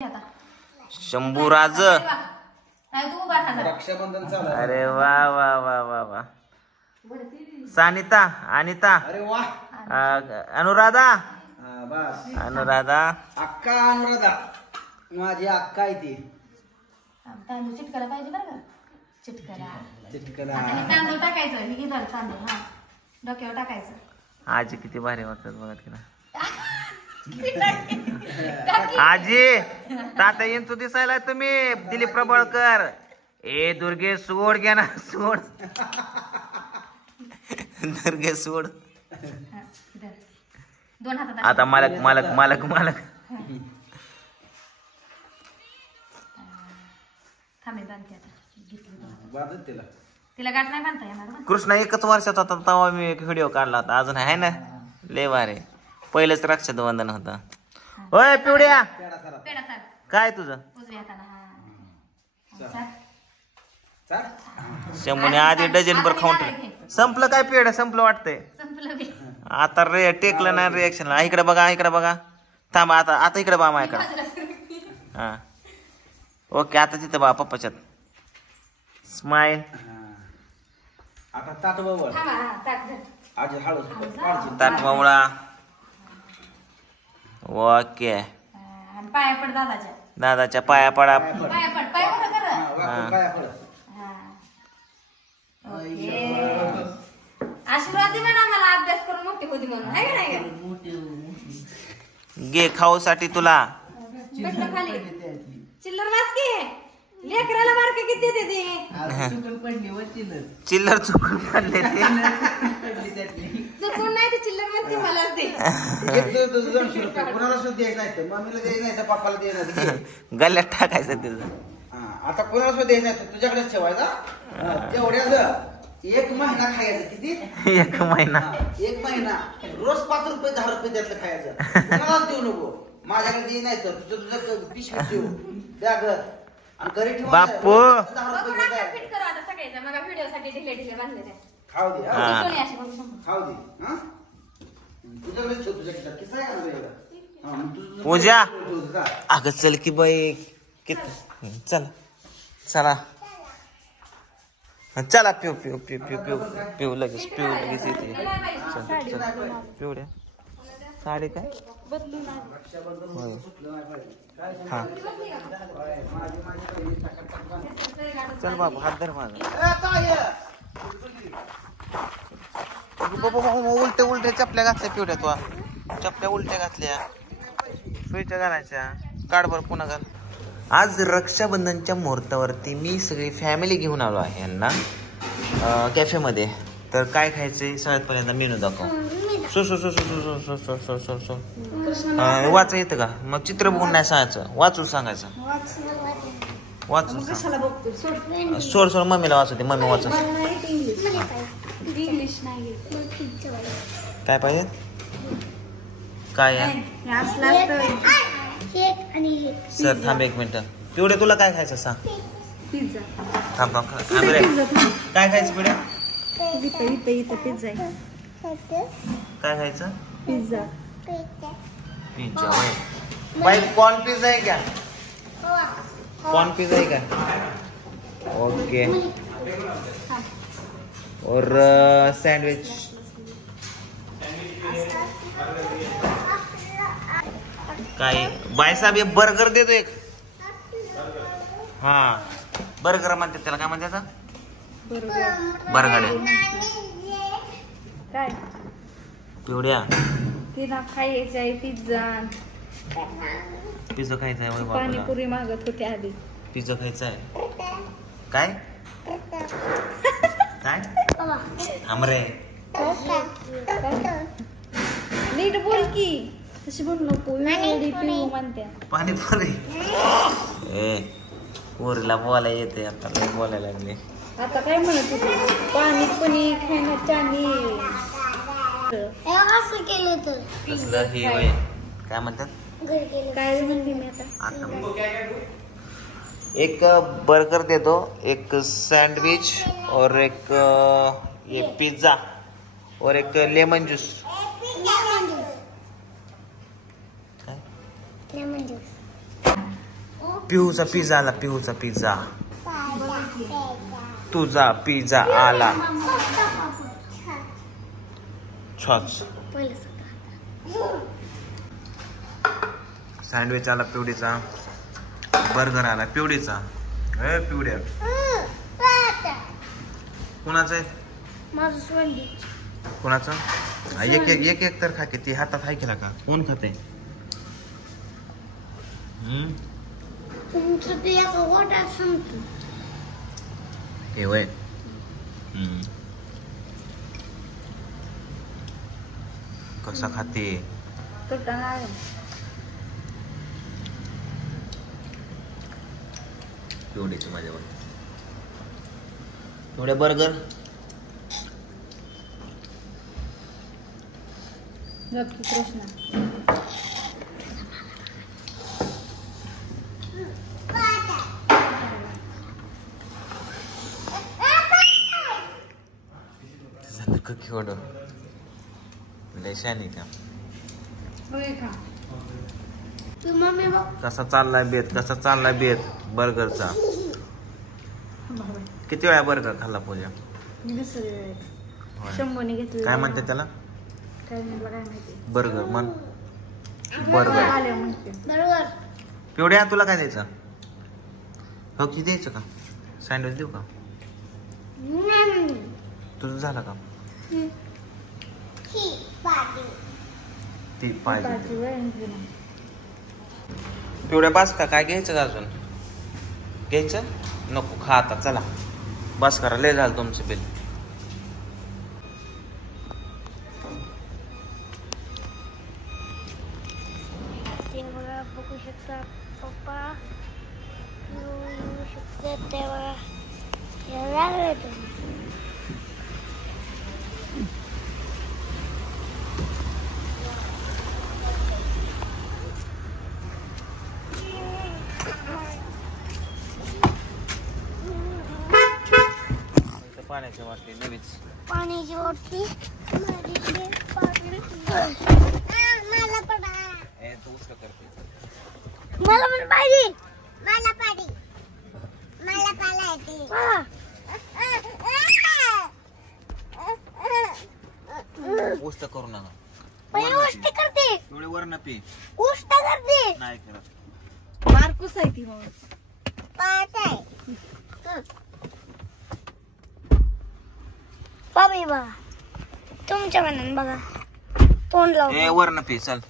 शंभूराज रक्षाबंधन चालू. अरे वा वा वा वा वा. सानिता अनिता अरे वा. अनुराधा बस अनुराधा अक्का अनुराधा माझी अक्का आहे ती. तांदूळ चिटकायला पाहिजे बरं का. चिटकायला चिटकला तांदूळ टाकायचं. हे घेणार तांदूळ हा डोक्यावर टाकायचं. आजी किती भारी वाटतात बघा तिला. आजी ताता येईन तू दिसायला तुम्ही दिलीप प्रबळकर. ए दुर्गे सोड घ्या ना सोड. दुर्गे सोड. दोन हातात आता मालक मालक मालक मालक. थांबे बांधते आता. घेतली बांधत तिला. तिला गाठ नाही बांधता येणार ना. कृष्णा एकच वर्षाचा होता तेव्हा मी एक व्हिडिओ काढला होता. अजून आहे ना लय भारी. पहिलेच रक्षाबंधन होता. होय पिवड्या पेडा करा. पेडा चाल काय तुझं उजव्या हाताला हा चाल. चाल. शंभूने आधी डझनभर खाऊन ठेवलं. संपलं काय पेढ संपलं वाटतंय. संपलं बे. आता टेकलं नाही रिएक्शन. इकडे बघा इकडे बघा. थांबा आता आता इकडे बा माझ्याकडे. हा ओके आता तिथं बा पप्पाच्यात. स्माइल. आता ताट बरोबर थांबा हा ताट धर. आज हळू काढची. ताट मावळा. ओके आणि पाया पड दादाच्या. दादाच्या पाया पडा. पाया पड पाय बरं कर. काय पडत. हा ओके. आशीर्वाद दे म्हणा मला अभ्यास करून मोठी होती म्हणून आहे का नाही का? घे खाऊसाठी तुला. भेटलं खाली चिल्लर वाच की. लेकराला मार्क किती देते. चिल्लर चुकून पडले ते. चुकून नाही ते चिल्लर म्हणते मलाच दे. कोणाला सुद्धा द्यायचं नाही तर मम्मीला द्यायचं नाही तर पप्पाला द्यायचं नाही. गल्ल्यात टाकायचं तिथं. आता कोणाला सुद्धा द्यायचं नाही तर तुझ्याकडेच ठेवायचा. तेवढ्याच एक महिना खायचं. किती एक महिना. एक महिना रोज 5 रुपये 10 रुपये त्यातलं खायचं. कोणालाच देऊ नको. माझ्याकडे दे नाही तर तुझं पिशवी देऊ बॅग आणि घरी ठेवा. बापू. 10 बघू रुपये ना द्या. फिट करू आता सगळ्याच्या मग व्हिडिओ साठी ढिले ढिले बांधले ते. खाऊ दे. हा. कोणी अशी बघू शकतो. खाऊ दे. हा तुझ्याकडेच ठेव. तुझ्या खिशात किस्सा आहे का तुझ्याकडे. पूजा अगं चल की बाई किती चला चला चला पिऊ पिऊ पिऊ पिऊ पिऊ पिऊ लगेच पिऊ लगेच येते. चल चल पिवड्या साडी काय होय. हा चल बाबा हात धर माझा. उलटे उलटे चपल्या घातल्या पिवड्या तू. चपल्या उलट्या घातल्या. सुईच्या घालायच्या. काढभर पुन्हा घाल. आज रक्षाबंधनच्या मुहूर्तावरती मी सगळी फॅमिली घेऊन आलो आहे यांना कॅफेमध्ये. तर काय खायचंय सगळ्यात पहिल्यांदा मेनू दाखव. So so so so so so so so so so वाचा येतं का. मग चित्र बघून नाही सांगायचं वाचून सांगायचं. वाचून सोड सोड मम्मीला वाचू दे. मम्मी वाचून इंग्लिश नाही काय पाहिजे काय आहे. सर थांब एक मिनिट. पिवडे तुला काय खायचं सांग. पिझ्झा. थांब थांब थांब रे. काय खायचं पिवड्या. इथं पिझ्झा आहे. काय खायचं. पिझ्झा. पिझ्झा होय. बाई कॉर्न पिझ्झा आहे का. कॉर्न पिझ्झा आहे का. ओके और सैंडविच. काय बाय साहेब हे बर्गर देतो एक. हा बर्गर म्हणतात त्याला. काय म्हणतात बर्गडे. काय पिवड्या तिला खायचं आहे पिझ्झा. पिझ्झा खायचा आहे. पाणीपुरी मागत होते आधी. पिझ्झा खायचा आहे. काय काय थांब रे. नीट बोल की. तशी बोल नको. म्हणते पाणीपुरी. ए पोरीला बोलायला येते आता. लय बोलायला लागले. आता काय म्हणत होते. पाणीपुरी खाण्याच्यानी असं केलं तर कसलं हे होय. काय म्हणतात काय म्हणते मी आता. एक बर्गर देतो. एक सैंडविच और एक पिज्जा और एक लेमन जूस. पिहूचा पिझ्झा आला, पिहूचा पिझ्झा. तुझा पिझ्झा आला. छॉच. सँडविच आला पिवडीचा. बर्गर आला पिवडीचा. ए पिवड्या कुणाचं आहे? माझं सँडविच. कुणाचं? एक एक एक एक तर खा की. ती हातात हाय केला का? कोण खाते? तुमचं ते एका गोट्यात सांगतो. हे वय. कसा खाते? पिवडीचं माझ्यावर. पिवड्या बर्गर. प्रश्न खेळ लयशानी त्या. कसा चाललाय बेत, कसा चाललाय बेत बर्गरचा. किती वेळा बर्गर खाल्ला पूजा? शंभरने घेतलं. काय म्हणते त्याला? काय माहिती. बर्गर म्हण. बर्गर. बरोबर. पिवड्या तुला काय द्यायचं? हो किती द्यायचं का? सँडविच देऊ का? तुझं झालं का? ती पाहिजे. पिवड्या बस का? काय घ्यायचं का अजून? घ्यायचं नको. खा आता चला. बस करा. लय झालं तुमचं बिल. ते बघा बघू शकता पप्पा येऊ शकते ते बघा. लागले तुम्ही. पाण्याची वाटली नवीच. पाण्याची वाटली. मला पण तू उष्ट करते. मला पण पाहिजे. मला पाहिजे. मला पाहिजे. उष्ट करू नका. पण उष्ट करते. एवढे वर न पी. उष्ट करते. नाही करत. मार्कुस आहे ती मग. पाच आहे. बाबी बघा. तुमच्या मनाने बघा. तोंड लावून. वर न पी चल.